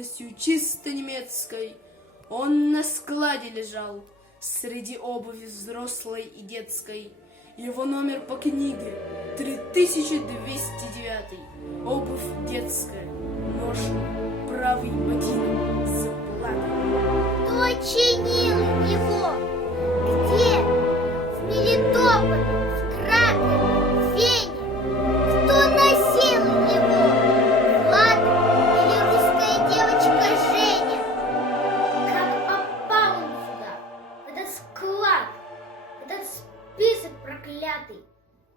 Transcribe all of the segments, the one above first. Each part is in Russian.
наружностью чисто немецкой. Он на складе лежал, среди обуви взрослой и детской. Его номер по книге 3209. Обувь детская, ножка, правый ботинок заплакан. Кто чинил его? Где? В Мелитополе, в Кракове, в Вене? Кто носил его? Влад или русская девочка Женя? Как попал он сюда, в этот склад, в этот список проклятый,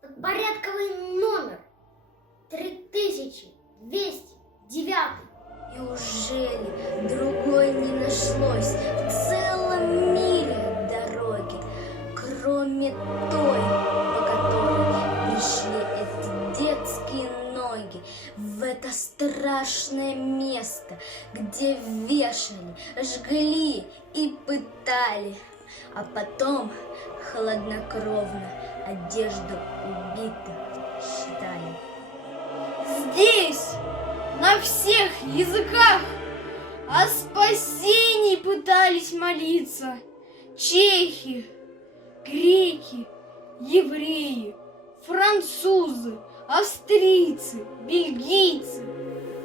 под порядковый номер 3209? Неужели другой не нашлось в целом мире дороги, кроме той, по которой пришли эти детские ноги, в это страшное место, где вешали, жгли и пытали, а потом хладнокровно одежду убитых считали? Здесь на всех языках о спасении пытались молиться чехи, греки, евреи, французы, австрийцы, бельгийцы.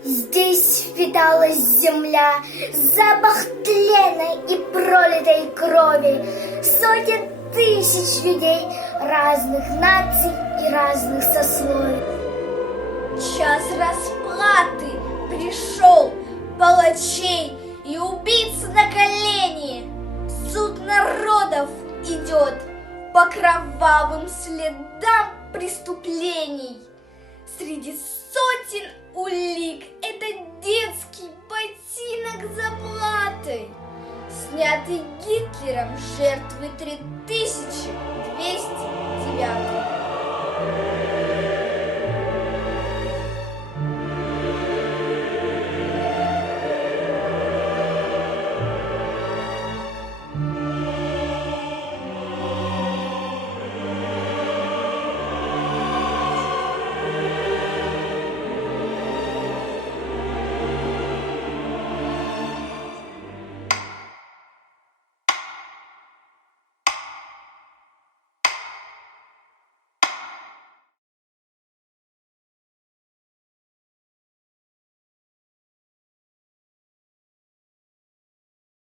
Здесь впиталась земля, запах тлена и пролитой крови, сотен тысяч людей разных наций и разных сословий. Час расплаты пришел, палачей и убийц на колени. Суд народов идет по кровавым следам преступлений. Среди сотен улик это детский ботинок заплатой, снятый Гитлером с жертвы 3209.